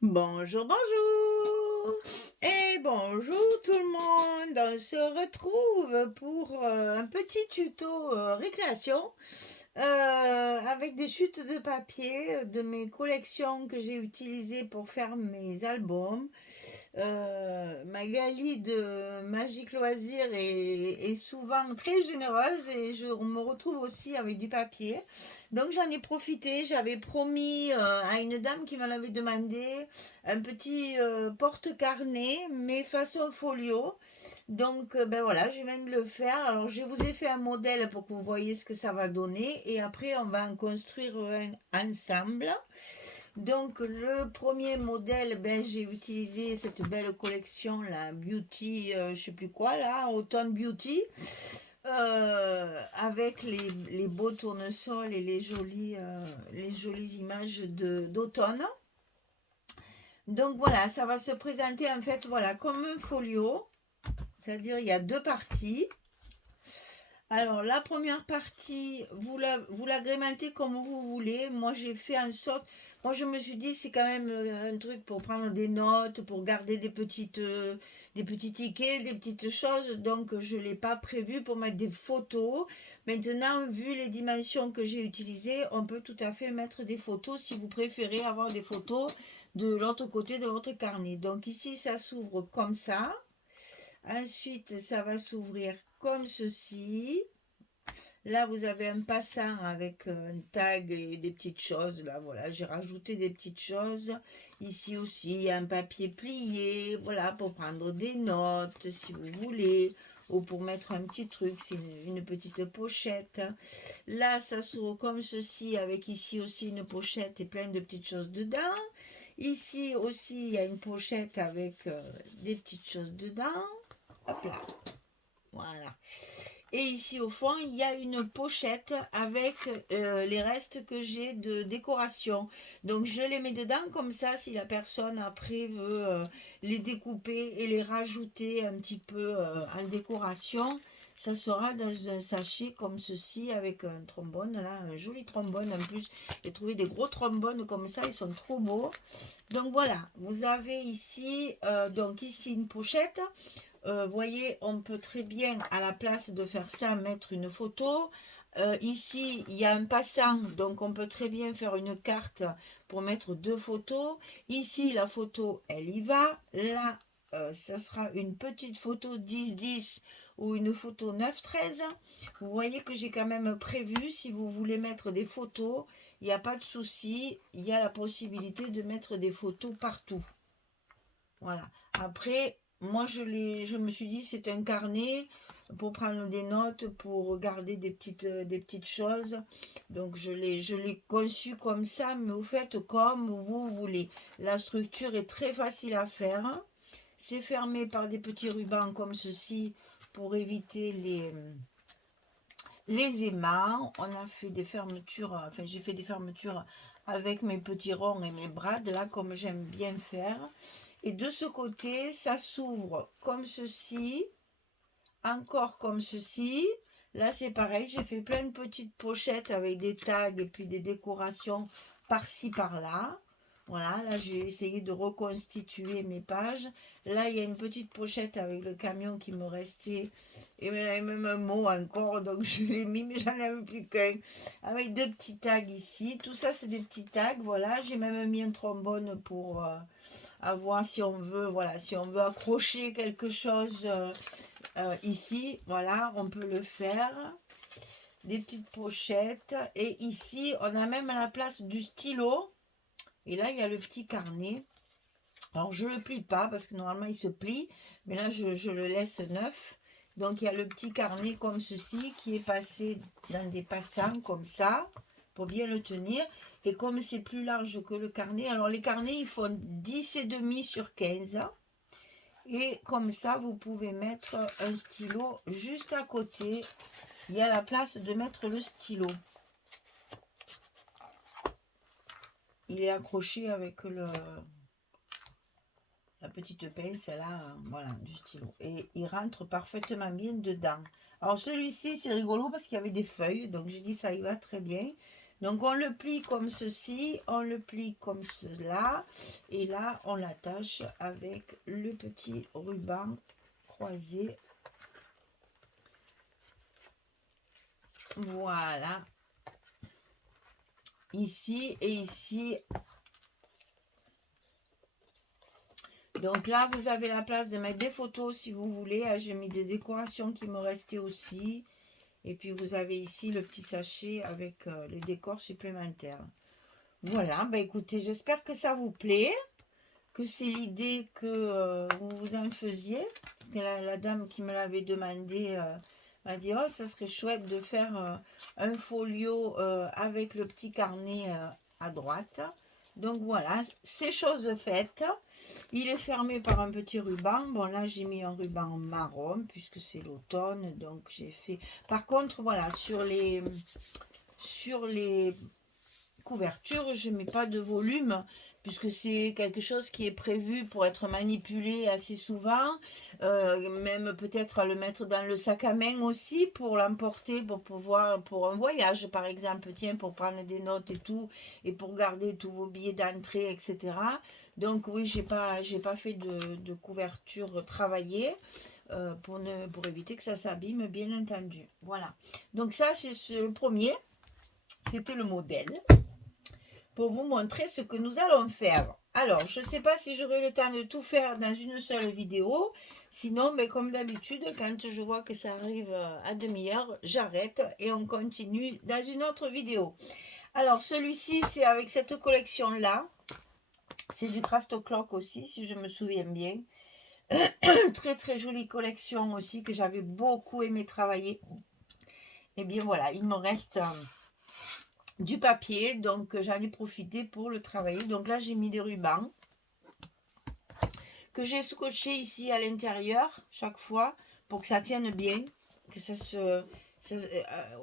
Bonjour, bonjour et bonjour tout le monde. On se retrouve pour un petit tuto récréation avec des chutes de papier de mes collections que j'ai utilisées pour faire mes albums. Magali de Magique Loisir est souvent très généreuse et je me retrouve aussi avec du papier. Donc j'en ai profité, j'avais promis à une dame qui m'en avait demandé un petit porte-carnet, mais façon folio. Donc ben voilà, je viens de le faire. Alors je vous ai fait un modèle pour que vous voyez ce que ça va donner et après on va en construire un ensemble. Donc le premier modèle, ben, j'ai utilisé cette belle collection, la Beauty, je sais plus quoi, là, Autumn Beauty, avec les beaux tournesols et les jolies images d'automne. Donc voilà, ça va se présenter en fait voilà, comme un folio, c'est-à-dire il y a deux parties. Alors la première partie, vous l'agrémentez comme vous voulez. Moi j'ai fait en sorte, moi je me suis dit c'est quand même un truc pour prendre des notes, pour garder des petits tickets, des petites choses. Donc je ne l'ai pas prévu pour mettre des photos. Maintenant, vu les dimensions que j'ai utilisées, on peut tout à fait mettre des photos si vous préférez avoir des photos de l'autre côté de votre carnet. Donc ici ça s'ouvre comme ça. Ensuite, ça va s'ouvrir comme ceci. Là, vous avez un passant avec un tag et des petites choses. Là, voilà, j'ai rajouté des petites choses. Ici aussi, il y a un papier plié, voilà, pour prendre des notes, si vous voulez, ou pour mettre un petit truc, c'est une petite pochette. Là, ça s'ouvre comme ceci, avec ici aussi une pochette et plein de petites choses dedans. Ici aussi, il y a une pochette avec des petites choses dedans. Hop là, voilà. Et ici au fond, il y a une pochette avec les restes que j'ai de décoration. Donc je les mets dedans comme ça si la personne après veut les découper et les rajouter un petit peu en décoration. Ça sera dans un sachet comme ceci avec un trombone, là, un joli trombone en plus. J'ai trouvé des gros trombones comme ça, ils sont trop beaux. Donc voilà, vous avez ici, donc ici une pochette. Voyez, on peut très bien, à la place de faire ça, mettre une photo. Ici, il y a un passant, donc on peut très bien faire une carte pour mettre deux photos. Ici, la photo, elle y va. Là, ça sera une petite photo 10-10 ou une photo 9-13. Vous voyez que j'ai quand même prévu, si vous voulez mettre des photos, il n'y a pas de souci. Il y a la possibilité de mettre des photos partout. Voilà. Après, moi, je me suis dit, c'est un carnet pour prendre des notes, pour regarder des petites choses. Donc, je l'ai conçu comme ça, mais vous faites comme vous voulez. La structure est très facile à faire. C'est fermé par des petits rubans comme ceci pour éviter les aimants. On a fait des fermetures, enfin, j'ai fait des fermetures avec mes petits ronds et mes brades, là, comme j'aime bien faire. Et de ce côté, ça s'ouvre comme ceci, encore comme ceci. Là, c'est pareil, j'ai fait plein de petites pochettes avec des tags et puis des décorations par-ci, par-là. Voilà, là, j'ai essayé de reconstituer mes pages. Là, il y a une petite pochette avec le camion qui me restait. Et même un mot encore, donc je l'ai mis, mais j'en avais plus qu'un. Avec deux petits tags ici. Tout ça, c'est des petits tags, voilà. J'ai même mis un trombone pour à voir si on veut, voilà, si on veut accrocher quelque chose ici, voilà, on peut le faire. Des petites pochettes. Et ici, on a même la place du stylo. Et là, il y a le petit carnet. Alors, je ne le plie pas parce que normalement, il se plie. Mais là, je le laisse neuf. Donc, il y a le petit carnet comme ceci qui est passé dans des passants comme ça pour bien le tenir. Et comme c'est plus large que le carnet, alors les carnets, ils font 10,5 sur 15. Et comme ça, vous pouvez mettre un stylo juste à côté. Il y a la place de mettre le stylo. Il est accroché avec la petite pince là, voilà, du stylo. Et il rentre parfaitement bien dedans. Alors celui-ci, c'est rigolo parce qu'il y avait des feuilles, donc j'ai dit ça y va très bien. Donc on le plie comme ceci, on le plie comme cela, et là on l'attache avec le petit ruban croisé. Voilà, ici et ici. Donc là, vous avez la place de mettre des photos si vous voulez. J'ai mis des décorations qui me restaient aussi. Et puis vous avez ici le petit sachet avec les décors supplémentaires. Voilà, bah écoutez, j'espère que ça vous plaît, que c'est l'idée que vous vous en faisiez. Parce que la dame qui me l'avait demandé m'a dit, oh, ça serait chouette de faire un folio avec le petit carnet à droite. Donc voilà, c'est chose faite. Il est fermé par un petit ruban. Bon, là, j'ai mis un ruban marron puisque c'est l'automne. Donc, j'ai fait... Par contre, voilà, sur les couvertures, je ne mets pas de volume puisque c'est quelque chose qui est prévu pour être manipulé assez souvent, même peut-être à le mettre dans le sac à main aussi pour l'emporter, pour pouvoir, pour un voyage par exemple, tiens, pour prendre des notes et tout, et pour garder tous vos billets d'entrée, etc. Donc oui, j'ai pas fait de couverture travaillée pour éviter que ça s'abîme, bien entendu. Voilà. Donc ça, c'est le premier. C'était le modèle pour vous montrer ce que nous allons faire. Alors, je ne sais pas si j'aurai le temps de tout faire dans une seule vidéo. Sinon, mais comme d'habitude, quand je vois que ça arrive à demi-heure, j'arrête et on continue dans une autre vidéo. Alors, celui-ci, c'est avec cette collection-là. C'est du Craft O'Clock aussi, si je me souviens bien. Très, très jolie collection aussi que j'avais beaucoup aimé travailler. Et bien voilà, il me reste... du papier, donc j'en ai profité pour le travailler. Donc là, j'ai mis des rubans que j'ai scotché ici à l'intérieur chaque fois pour que ça tienne bien, que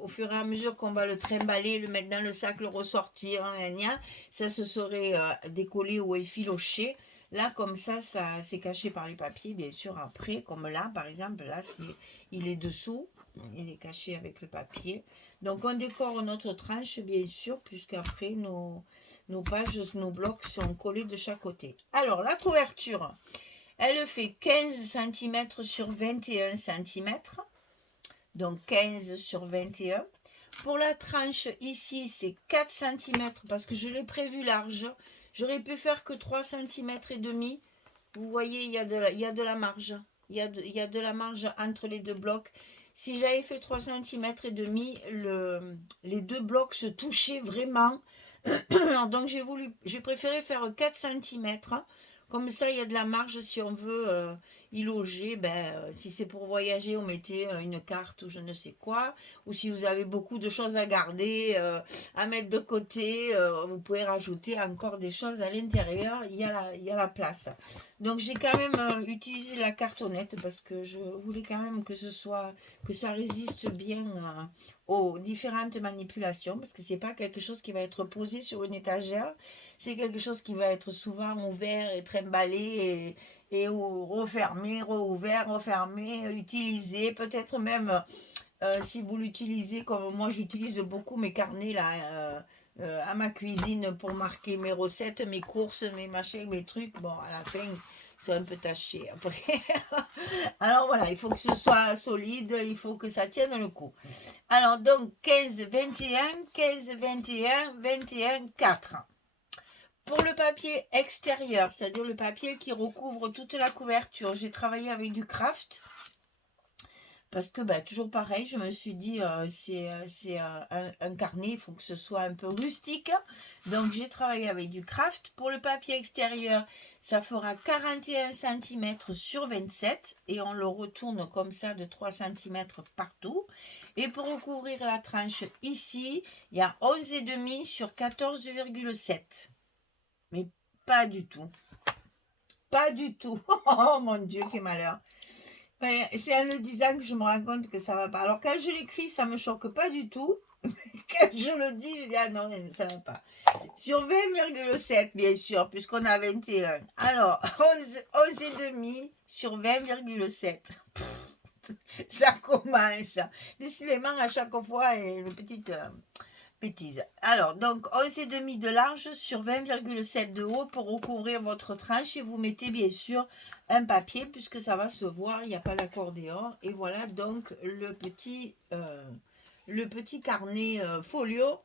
au fur et à mesure qu'on va le trimballer, le mettre dans le sac, le ressortir, ça se serait décollé ou effiloché. Là, comme ça c'est caché par les papiers, bien sûr, après, comme là, par exemple, là, il est dessous, il est caché avec le papier. Donc, on décore notre tranche, bien sûr, puisqu'après, nos pages, nos blocs sont collés de chaque côté. Alors, la couverture, elle fait 15 cm sur 21 cm. Donc, 15 sur 21. Pour la tranche, ici, c'est 4 cm parce que je l'ai prévu large. J'aurais pu faire que 3 cm et demi. Vous voyez, il y a de la marge. Il y a de la marge entre les deux blocs. Si j'avais fait 3 cm et demi, les deux blocs se touchaient vraiment. Donc j'ai préféré faire 4 cm. Comme ça, il y a de la marge si on veut y loger. Si c'est pour voyager, on mettait une carte ou je ne sais quoi. Ou si vous avez beaucoup de choses à garder, à mettre de côté, vous pouvez rajouter encore des choses à l'intérieur. Il y a la place. Donc j'ai quand même utilisé la cartonnette parce que je voulais quand même que ça résiste bien aux différentes manipulations, parce que c'est pas quelque chose qui va être posé sur une étagère, c'est quelque chose qui va être souvent ouvert et trimballé et refermé, rouvert, refermé, utilisé, peut-être même si vous l'utilisez comme moi j'utilise beaucoup mes carnets là à ma cuisine pour marquer mes recettes, mes courses, mes machins, mes trucs, bon à la fin ils sont un peu tachés après. Alors voilà, il faut que ce soit solide, il faut que ça tienne le coup. Alors donc 15, 21, 15, 21, 21, 4. Pour le papier extérieur, c'est-à-dire le papier qui recouvre toute la couverture, j'ai travaillé avec du craft. Parce que toujours pareil, je me suis dit, c'est un carnet, il faut que ce soit un peu rustique. Donc j'ai travaillé avec du craft. Pour le papier extérieur, ça fera 41 cm sur 27. Et on le retourne comme ça de 3 cm partout. Et pour recouvrir la tranche ici, il y a 11,5 sur 14,7. Mais pas du tout. Pas du tout. Oh mon Dieu, quel malheur. C'est en le disant que je me rends compte que ça va pas. Alors quand je l'écris, ça me choque pas du tout. Quand je le dis, je dis ah non, ça va pas. Sur 20,7 bien sûr, puisqu'on a 21. Alors 11,5 sur 20,7. Ça commence. Décidément, à chaque fois, une petite bêtise. Alors, donc 11,5 de large sur 20,7 de haut pour recouvrir votre tranche et vous mettez bien sûr un papier puisque ça va se voir, il n'y a pas d'accordéon. Et voilà donc le petit carnet folio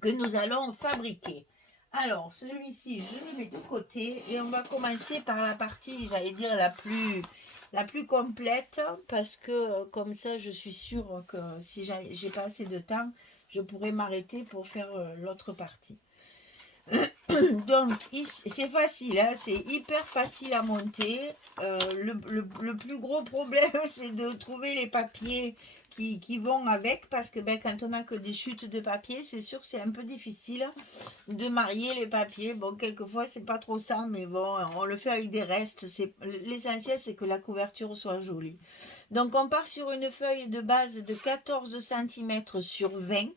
que nous allons fabriquer. Alors, celui-ci, je le mets de côté et on va commencer par la partie, j'allais dire, la plus complète parce que comme ça, je suis sûre que si j'ai pas assez de temps, je pourrais m'arrêter pour faire l'autre partie. Donc, c'est facile, hein, c'est hyper facile à monter. Le plus gros problème, c'est de trouver les papiers qui vont avec, parce que ben, quand on n'a que des chutes de papier, c'est sûr que c'est un peu difficile de marier les papiers. Bon, quelquefois, c'est pas trop ça, mais bon, on le fait avec des restes. L'essentiel, c'est que la couverture soit jolie. Donc, on part sur une feuille de base de 14 cm sur 20.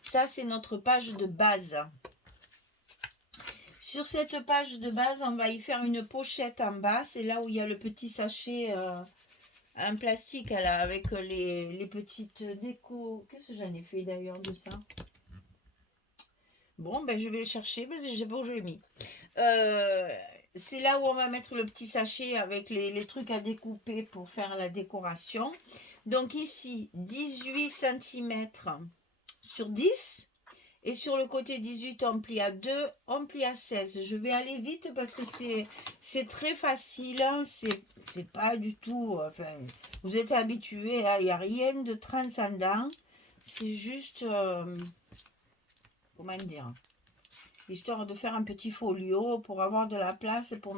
Ça, c'est notre page de base. Sur cette page de base, on va y faire une pochette en bas. C'est là où il y a le petit sachet en plastique là, avec les petites décos. Qu'est-ce que j'en ai fait d'ailleurs de ça? Bon, ben je vais le chercher parce que je sais pas où je l'ai mis. C'est là où on va mettre le petit sachet avec les trucs à découper pour faire la décoration. Donc ici, 18 cm sur 10. Et sur le côté 18, on plie à 2, on plie à 16. Je vais aller vite parce que c'est très facile. Hein. C'est pas du tout... Enfin, vous êtes habitués, il n'y a rien de transcendant. C'est juste... comment dire? Histoire de faire un petit folio pour avoir de la place, pour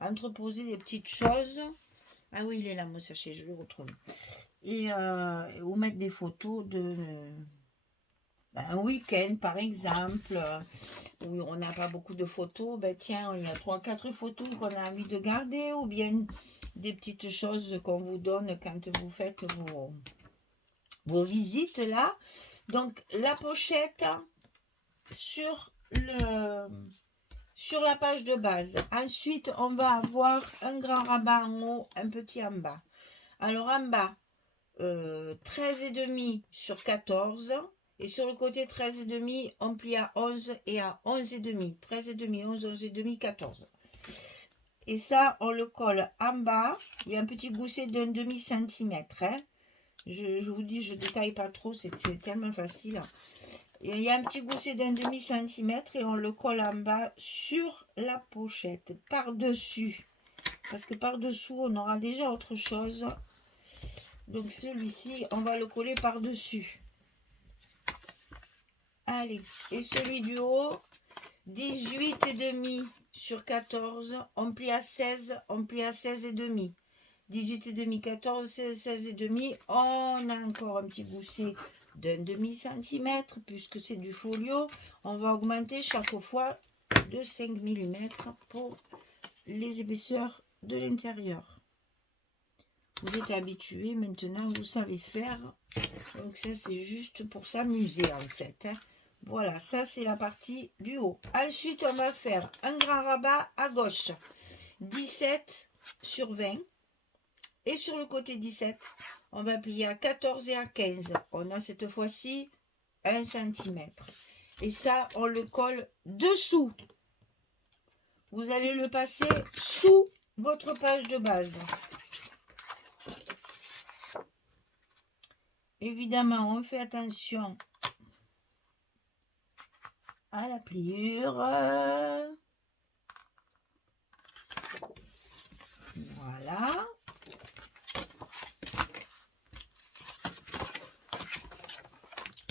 entreposer des petites choses. Ah oui, il est là, mon sachet, je le retrouve. Et ou mettre des photos de... un week-end par exemple, où on n'a pas beaucoup de photos, ben tiens, il y a 3-4 photos qu'on a envie de garder, ou bien des petites choses qu'on vous donne quand vous faites vos visites là. Donc la pochette sur la page de base. Ensuite, on va avoir un grand rabat en haut, un petit en bas. Alors en bas, 13,5 sur 14. Et sur le côté 13,5, on plie à 11 et à 11,5. 13,5, 11, 11,5, 14. Et ça, on le colle en bas. Il y a un petit gousset d'un demi-centimètre. Hein. Je vous dis, je ne détaille pas trop, c'est tellement facile. Et il y a un petit gousset d'un demi-centimètre et on le colle en bas sur la pochette, par-dessus. Parce que par-dessous, on aura déjà autre chose. Donc celui-ci, on va le coller par-dessus. Allez, et celui du haut, 18,5 sur 14, on plie à 16, on plie à 16,5. 18,5, 14, 16, 16,5. On a encore un petit gousset d'un demi-centimètre, puisque c'est du folio. On va augmenter chaque fois de 5 mm pour les épaisseurs de l'intérieur. Vous êtes habitués, maintenant vous savez faire. Donc ça c'est juste pour s'amuser en fait. Hein. Voilà, ça c'est la partie du haut. Ensuite on va faire un grand rabat à gauche. 17 sur 20. Et sur le côté 17, on va plier à 14 et à 15. On a cette fois-ci 1 cm. Et ça, on le colle dessous. Vous allez le passer sous votre page de base. Évidemment, on fait attention à la pliure. Voilà.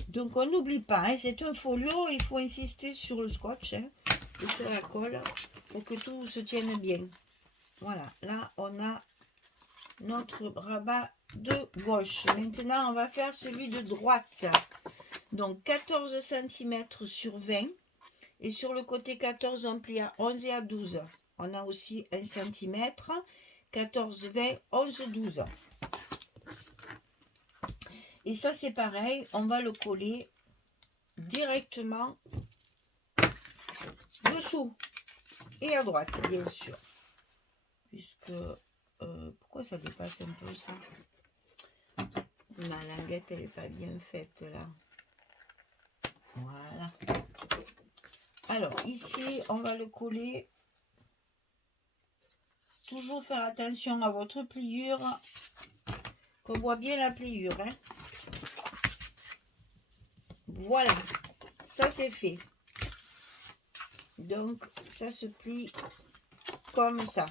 Donc, on n'oublie pas, hein, c'est un folio, il faut insister sur le scotch hein, et sur la colle pour que tout se tienne bien. Voilà, là, on a notre rabat de gauche. Maintenant, on va faire celui de droite. Donc, 14 cm sur 20. Et sur le côté 14, on plie à 11 et à 12. On a aussi 1 cm. 14, 20, 11, 12. Et ça, c'est pareil. On va le coller directement dessous. Et à droite, bien sûr. Puisque... pourquoi ça dépasse un peu, ça? Ma languette, elle n'est pas bien faite, là. Voilà. Alors, ici, on va le coller. Toujours faire attention à votre pliure. Qu'on voit bien la pliure. Hein. Voilà. Ça, c'est fait. Donc, ça se plie comme ça.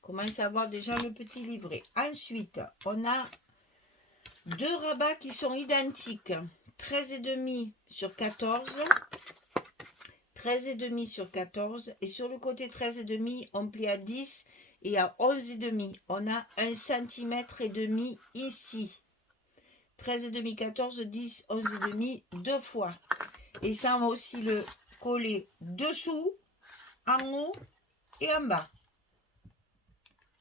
Commence à voir déjà le petit livret. Ensuite, on a deux rabats qui sont identiques. 13,5 sur 14. 13,5 sur 14. Et sur le côté 13,5, on plie à 10 et à 11,5. On a 1,5 cm ici. 13,5, 14, 10, 11,5, deux fois. Et ça, on va aussi le coller dessous, en haut et en bas.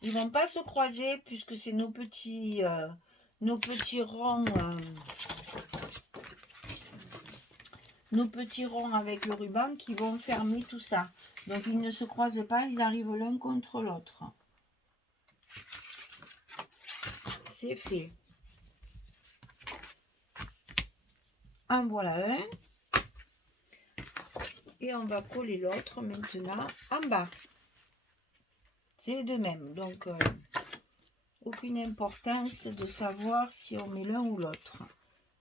Ils ne vont pas se croiser puisque c'est nos petits ronds. Nos petits ronds avec le ruban qui vont fermer tout ça. Donc ils ne se croisent pas, ils arrivent l'un contre l'autre. C'est fait. En voilà un. Et on va coller l'autre maintenant en bas. C'est les deux mêmes. Donc aucune importance de savoir si on met l'un ou l'autre.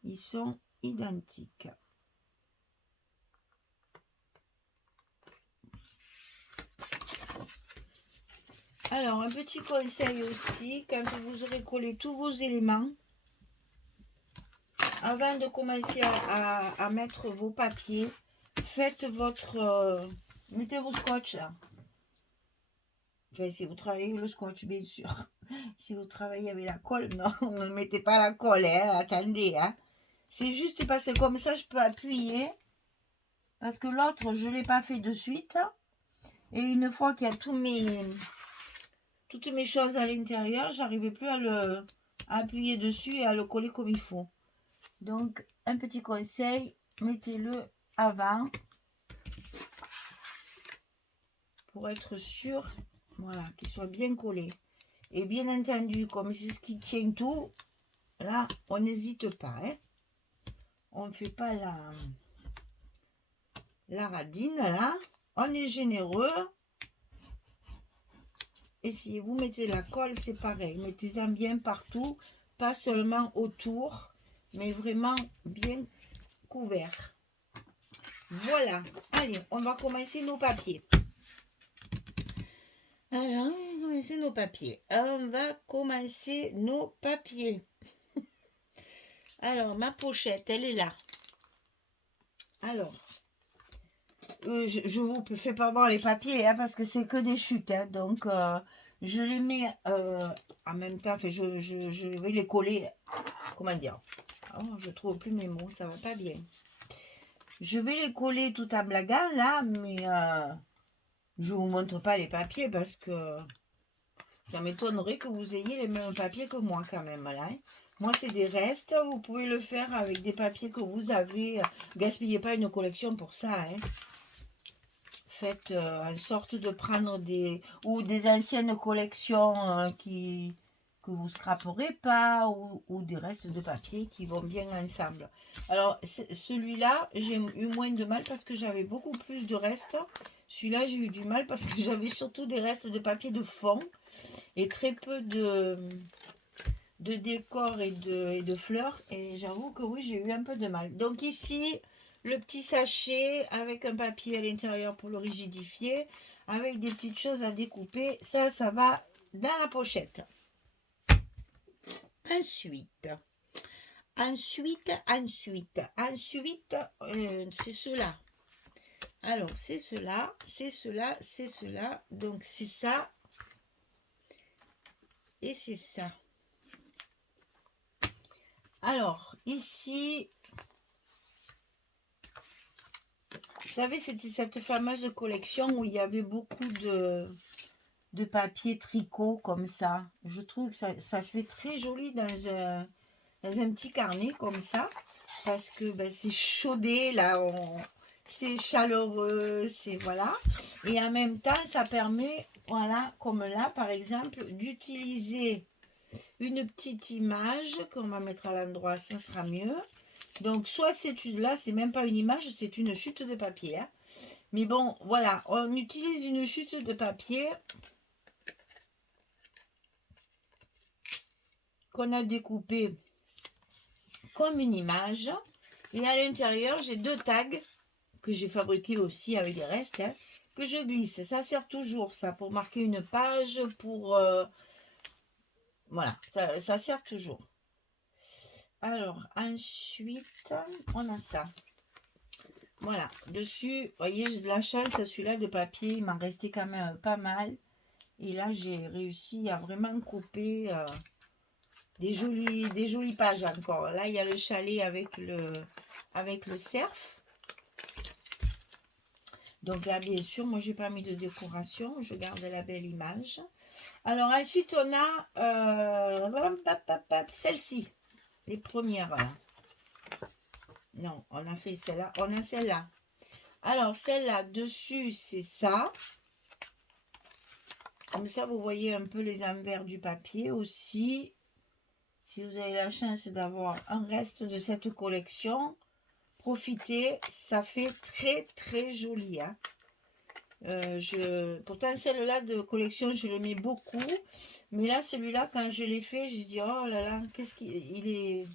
Ils sont identiques. Alors, un petit conseil aussi, quand vous aurez collé tous vos éléments, avant de commencer à mettre vos papiers, faites votre... mettez vos scotch là. Enfin, si vous travaillez le scotch, bien sûr. Si vous travaillez avec la colle, non, ne mettez pas la colle, hein, attendez. Hein. C'est juste parce que comme ça, je peux appuyer. Parce que l'autre, je ne l'ai pas fait de suite. Et une fois qu'il y a toutes mes choses à l'intérieur, j'arrivais plus à appuyer dessus et à le coller comme il faut. Donc, un petit conseil, mettez-le avant pour être sûr, voilà, qu'il soit bien collé. Et bien entendu, comme c'est ce qui tient tout, là, on n'hésite pas. Hein. On ne fait pas la radine, là. On est généreux. Et si vous mettez la colle, c'est pareil. Mettez-en bien partout, pas seulement autour, mais vraiment bien couvert. Voilà. Allez, on va commencer nos papiers. Alors, on va commencer nos papiers. Alors, ma pochette, elle est là. Alors, je vous fais pas voir les papiers, hein, parce que c'est que des chutes. Hein, donc, je les mets en même temps. Enfin, je vais les coller. Comment dire? Oh, je trouve plus mes mots, ça va pas bien. Je vais les coller tout en blaguant, là, mais je vous montre pas les papiers parce que ça m'étonnerait que vous ayez les mêmes papiers que moi quand même, là. Hein. Moi, c'est des restes. Vous pouvez le faire avec des papiers que vous avez. Gaspillez pas une collection pour ça. Hein. Faites en sorte de prendre des anciennes collections que vous scraperez pas ou des restes de papier qui vont bien ensemble. Alors, celui-là, j'ai eu moins de mal parce que j'avais beaucoup plus de restes. Celui-là, j'ai eu du mal parce que j'avais surtout des restes de papier de fond et très peu de décor et de fleurs. Et j'avoue que oui, j'ai eu un peu de mal. Donc ici, le petit sachet avec un papier à l'intérieur pour le rigidifier, avec des petites choses à découper. Ça va dans la pochette. Ensuite, c'est cela. Alors, c'est cela, c'est cela, c'est cela. Donc, c'est ça. Et c'est ça. Alors, ici, vous savez, c'était cette fameuse collection où il y avait beaucoup de papier tricot comme ça. Je trouve que ça fait très joli dans un petit carnet comme ça. Parce que ben, c'est chaudé, là, c'est chaleureux, c'est voilà. Et en même temps, ça permet, voilà, comme là, par exemple, d'utiliser une petite image qu'on va mettre à l'endroit, ça sera mieux. Donc, soit c'est là, c'est même pas une image, c'est une chute de papier. Hein. Mais bon, voilà, on utilise une chute de papier qu'on a découpée comme une image. Et à l'intérieur, j'ai 2 tags que j'ai fabriqués aussi avec des restes, hein, que je glisse. Ça sert toujours, ça, pour marquer une page, pour... voilà, ça sert toujours. Alors, ensuite, on a ça. Voilà, dessus, vous voyez, j'ai de la chance, celui-là de papier, il m'en restait quand même pas mal. Et là, j'ai réussi à vraiment couper des jolies pages encore. Là, il y a le chalet avec le cerf. Donc là, bien sûr, moi, j'ai pas mis de décoration. Je garde la belle image. Alors, ensuite, on a celle-ci. Les premières, là. Non, on a fait celle-là. On a celle-là. Alors, celle-là, dessus, c'est ça. Comme ça, vous voyez un peu les envers du papier aussi. Si vous avez la chance d'avoir un reste de cette collection, profitez. Ça fait très, très joli. Hein. Pourtant, celle-là de collection, je l'aimais beaucoup. Mais là, celui-là, quand je l'ai fait, je dis, oh là là, qu'est-ce qu'il est...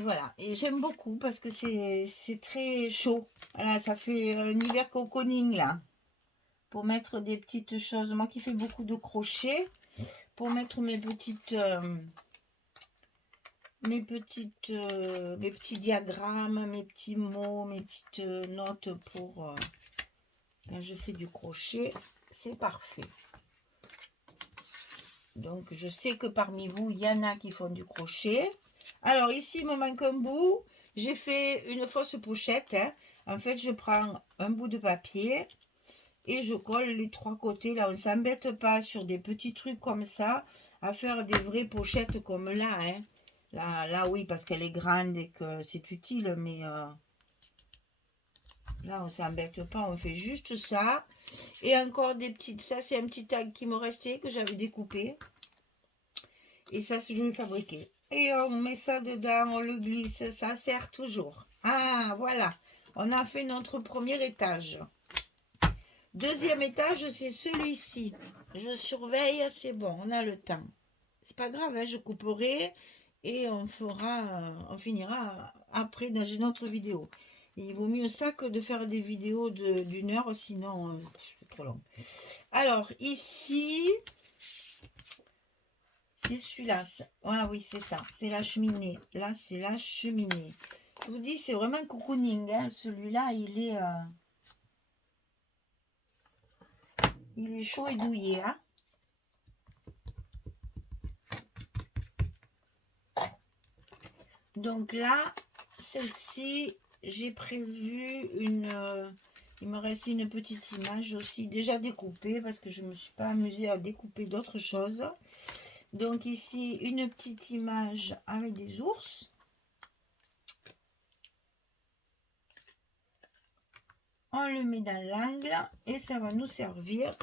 Voilà, et j'aime beaucoup parce que c'est très chaud. Voilà, ça fait un hiver cocooning là. Pour mettre des petites choses, moi qui fais beaucoup de crochets, pour mettre mes petits diagrammes, mes petits mots, mes petites notes pour quand je fais du crochet, c'est parfait. Donc je sais que parmi vous, il y en a qui font du crochet. Alors ici, il me manque un bout. J'ai fait une fausse pochette. Hein. En fait, je prends un bout de papier et je colle les 3 côtés. Là, on ne s'embête pas sur des petits trucs comme ça à faire des vraies pochettes comme là. Hein. Là, oui, parce qu'elle est grande et que c'est utile, mais là, on ne s'embête pas. On fait juste ça. Et encore des petites... Ça, c'est un petit tag qui me restait, que j'avais découpé. Et ça, je vais fabriquer. Et on met ça dedans, on le glisse, ça sert toujours. Ah, voilà, on a fait notre premier étage. Deuxième étage, c'est celui-ci. Je surveille, c'est bon, on a le temps. C'est pas grave, hein, je couperai et on finira après dans une autre vidéo. Il vaut mieux ça que de faire des vidéos d'1 heure, sinon c'est trop long. Alors, ici... C'est celui-là. Ah oui, c'est ça. C'est la cheminée. Là, c'est la cheminée. Je vous dis, c'est vraiment cocooning. Hein. Celui-là, il est chaud et douillet. Hein. Donc là, celle-ci, j'ai prévu une... il me reste une petite image aussi déjà découpée parce que je ne me suis pas amusée à découper d'autres choses. Donc ici, une petite image avec des ours. On le met dans l'angle et ça va nous servir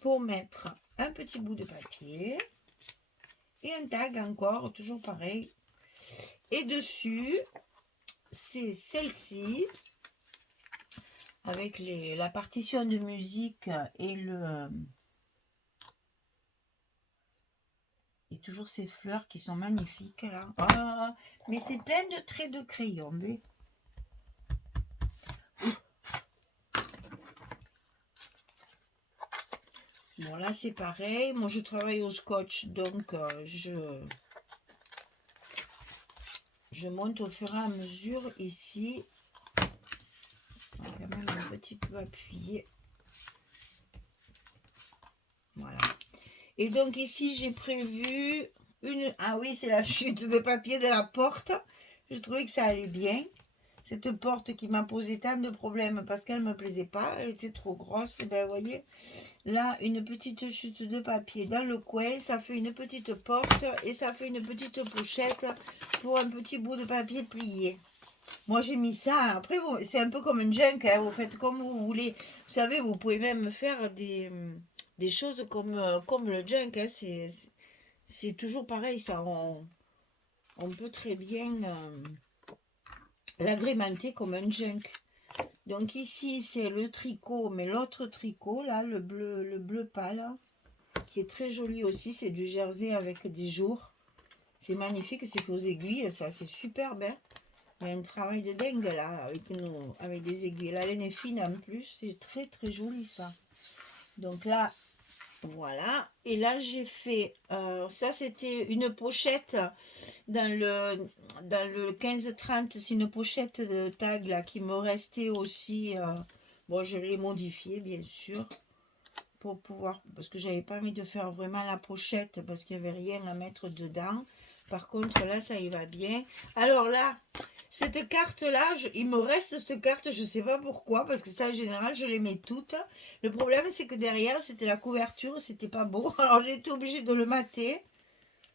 pour mettre un petit bout de papier et un tag encore, toujours pareil. Et dessus, c'est celle-ci avec la partition de musique et toujours ces fleurs qui sont magnifiques là. Ah, mais c'est plein de traits de crayon. Mais... Bon là c'est pareil. Moi je travaille au scotch donc je monte au fur et à mesure ici. On va quand même un petit peu appuyer. Voilà. Et donc ici j'ai prévu une... Ah oui, c'est la chute de papier de la porte. Je trouvais que ça allait bien. Cette porte qui m'a posé tant de problèmes parce qu'elle ne me plaisait pas. Elle était trop grosse. Et bien, vous voyez, là, une petite chute de papier dans le coin. Ça fait une petite porte et ça fait une petite pochette pour un petit bout de papier plié. Moi, j'ai mis ça. Après, c'est un peu comme un junk. Hein, vous faites comme vous voulez. Vous savez, vous pouvez même faire des choses comme le junk. Hein, c'est toujours pareil, ça. on peut très bien l'agrémenter comme un junk. Donc ici, c'est le tricot, mais l'autre tricot, là, le bleu pâle, qui est très joli aussi. C'est du jersey avec des jours. C'est magnifique, c'est aux aiguilles, ça, c'est superbe. Hein. Il y a un travail de dingue, là, avec des aiguilles. La laine est fine en plus, c'est très, très joli, ça. Donc là, voilà. Et là, j'ai fait, ça, c'était une pochette dans le 15-30. C'est une pochette de tag, là, qui me restait aussi. Bon, je l'ai modifiée, bien sûr, pour pouvoir, parce que j'avais pas envie de faire vraiment la pochette, parce qu'il n'y avait rien à mettre dedans. Par contre, là, ça y va bien. Alors là, cette carte-là, il me reste cette carte, je ne sais pas pourquoi, parce que ça, en général, je les mets toutes. Le problème, c'est que derrière, c'était la couverture, c'était pas beau. Alors, j'ai été obligée de le mater,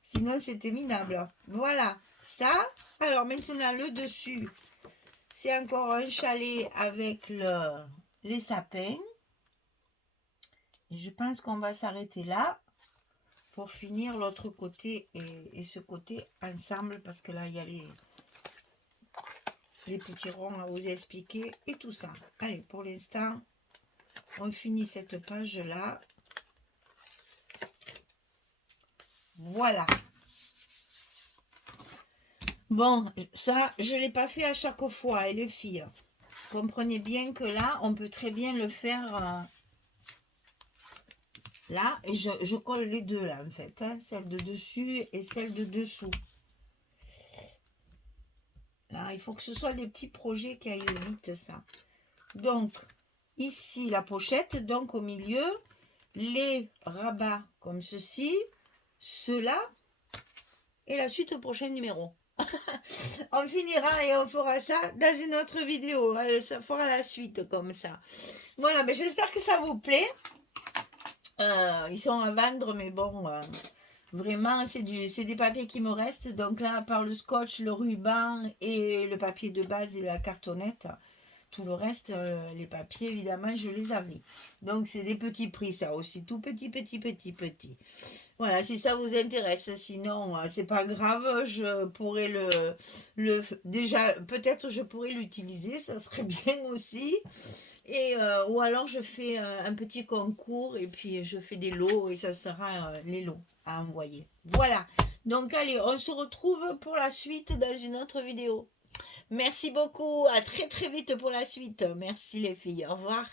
sinon, c'était minable. Voilà, ça. Alors, maintenant, le dessus, c'est encore un chalet avec les sapins. Et je pense qu'on va s'arrêter là pour finir l'autre côté et ce côté ensemble, parce que là, il y a les petits ronds à vous expliquer et tout ça. Allez, pour l'instant, on finit cette page-là. Voilà. Bon, ça, je ne l'ai pas fait à chaque fois, et les filles. Comprenez bien que là, on peut très bien le faire là, et je colle les deux là, en fait. Hein, celle de dessus et celle de dessous. Là, il faut que ce soit des petits projets qui aillent vite, ça. Donc, ici, la pochette. Donc, au milieu, les rabats comme ceci, ceux-là, et la suite au prochain numéro. On finira et on fera ça dans une autre vidéo. Ça fera la suite comme ça. Voilà, ben j'espère que ça vous plaît. Ils sont à vendre, mais bon... Vraiment, c'est des papiers qui me restent. Donc là, à part le scotch, le ruban et le papier de base et la cartonnette, tout le reste, les papiers, évidemment, je les avais. Donc, c'est des petits prix, ça aussi. Tout petit, petit, petit, petit. Voilà, si ça vous intéresse. Sinon, c'est pas grave. Je pourrais déjà, peut-être je pourrais l'utiliser. Ça serait bien aussi. Et, ou alors, je fais un petit concours et puis je fais des lots et ça sera les lots à envoyer. Voilà. Donc, allez, on se retrouve pour la suite dans une autre vidéo. Merci beaucoup. À très, très vite pour la suite. Merci les filles. Au revoir.